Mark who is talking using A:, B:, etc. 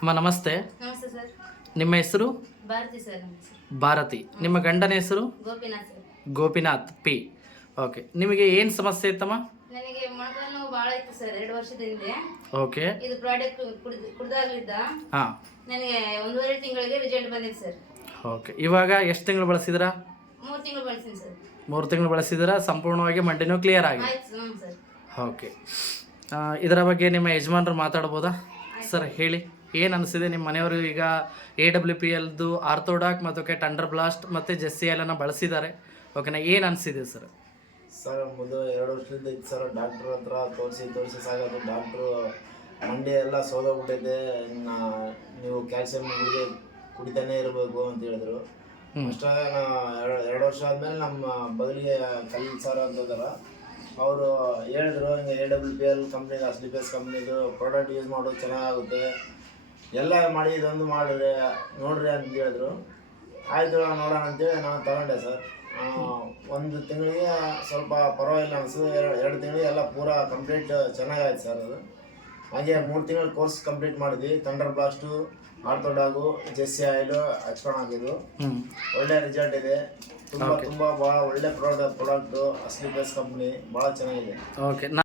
A: ಅಮ್ಮ ನಮಸ್ತೆ.
B: ನಮಸ್ತೆ ಸರ್.
A: ನಿಮ್ಮ ಹೆಸರು?
B: ಭಾರತಿ ಸರ್. ನಮ್ಮ ಹೆಸರು
A: ಭಾರತಿ. ನಿಮ್ಮ ಗಂಡನ ಹೆಸರು?
B: Gopinath sir.
A: Gopinath P. Okay. ನಿಮಗೆ ಏನು ಸಮಸ್ಯೆ ಇತ್ತಮ್ಮ?
B: ನನಗೆ ಮೊಣಕಾಲು ನೋವು ಭಾಳ ಇತ್ತು ಸರ್ 2 ವರ್ಷದ ಹಿಂದೆ.
A: ಓಕೆ.
B: ಇದು ಪ್ರಾಡಕ್ಟ್ ಕುಡ್ದಾಗ್ಲಿದ್ದ
A: ಹಾಂ,
B: ನನಗೆ 1.5 ತಿಂಗಳಿಗೆ ರಿಸಲ್ಟ್ ಬಂದಿದೆ ಸರ್.
A: ಓಕೆ. ಇವಾಗ ಎಷ್ಟು ತಿಂಗಳು ಬಳಸಿದಿರಾ?
B: 3 ತಿಂಗಳು ಬಳಸಿನಿ ಸರ್.
A: 3 ತಿಂಗಳು ಬಳಸಿದಿರಾ? ಸಂಪೂರ್ಣವಾಗಿ ಮಂಡಿನೂ ಕ್ಲಿಯರ್ ಆಗಿದೆ.
B: ಆಯ್ತು. ಹ್ಞೂ ಸರ್.
A: ಓಕೆ. ಇದರ ಬಗ್ಗೆ ನಿಮ್ಮ ಯಜಮಾನರು ಮಾತಾಡ್ಬೋದಾ? ಸರ್ ಹೇಳಿ, ಏನು ಅನಿಸಿದೆ ನಿಮ್ಮ ಮನೆಯವರು? ಈಗ AWPLದು ಆರ್ಥೋಡಾಕ್ ಮತ್ತು ಟಂಡರ್ ಬ್ಲಾಸ್ಟ್ ಮತ್ತು ಜೆಸ್ಸಿ ಎಲ್ಲನ ಬಳಸಿದ್ದಾರೆ. ಓಕೆನಾ, ಏನು ಅನಿಸಿದೆ ಸರ್?
C: ಸರ್ ಮೊದಲು 2 ವರ್ಷದಿಂದ ಇತ್ತು ಸರ್. ಡಾಕ್ಟ್ರ್ ಹತ್ರ ತೋರಿಸಿ ಸಾಗೋದು. ಡಾಕ್ಟ್ರು ಮಂಡಿ ಎಲ್ಲ ಸೋದೋಗ್ಬಿಟ್ಟಿದೆ, ಇನ್ನು ನೀವು ಕ್ಯಾಲ್ಸಿಯಂ ಗುಳಿಗೆ ಕುಡಿತಾನೆ ಇರಬೇಕು ಅಂತ ಹೇಳಿದ್ರು. ಅಷ್ಟಾಗ ನಾ 2 ವರ್ಷ ಆದಮೇಲೆ ನಮ್ಮ ಬದಲಿಗೆ ಕಲ್ಲಿನ ಸರ್ ಅಂತದಾರ, ಅವರು ಹೇಳಿದ್ರು ಹಿಂಗೆ AWPL ಕಂಪ್ನಿದು, ಸ್ಲಿಪೇಸ್ ಕಂಪ್ನಿದು ಪ್ರಾಡಕ್ಟ್ ಯೂಸ್ ಮಾಡೋದು ಚೆನ್ನಾಗುತ್ತೆ, ಎಲ್ಲ ಮಾಡಿ ಇದೊಂದು ಮಾಡಿದ್ರೆ ನೋಡ್ರಿ ಅಂತ ಹೇಳಿದ್ರು. ಆಯಿತು ನೋಡೋಣ ಅಂತೇಳಿ ನಾನು ತಗೊಂಡೆ ಸರ್. 1 ತಿಂಗಳಿಗೆ ಸ್ವಲ್ಪ ಪರವಾಗಿಲ್ಲ ಅನಿಸು. 2 ತಿಂಗಳಿಗೆ ಎಲ್ಲ ಪೂರಾ ಕಂಪ್ಲೀಟ್ ಚೆನ್ನಾಗಾಯ್ತು ಸರ್. ಅದು ಹಾಗೆ 3 ತಿಂಗಳ ಕೋರ್ಸ್ ಕಂಪ್ಲೀಟ್ ಮಾಡಿದ್ವಿ. ಥಂಡರ್ ಬ್ಲಾಸ್ಟು, ಆರ್ಥೋಡಾಗು, ಜೆಸ್ಸಿ ಆಯಿಲು ಹಚ್ಕೊಂಡಾಗಿದ್ದು ಒಳ್ಳೆ ರಿಸಲ್ಟ್ ಇದೆ. ತುಂಬ ಭಾಳ ಒಳ್ಳೆ ಪ್ರಾಡಕ್ಟು. ಸ್ಲಿಪೇಸ್ ಕಂಪ್ನಿ ಭಾಳ ಚೆನ್ನಾಗಿದೆ.
A: ಓಕೆ.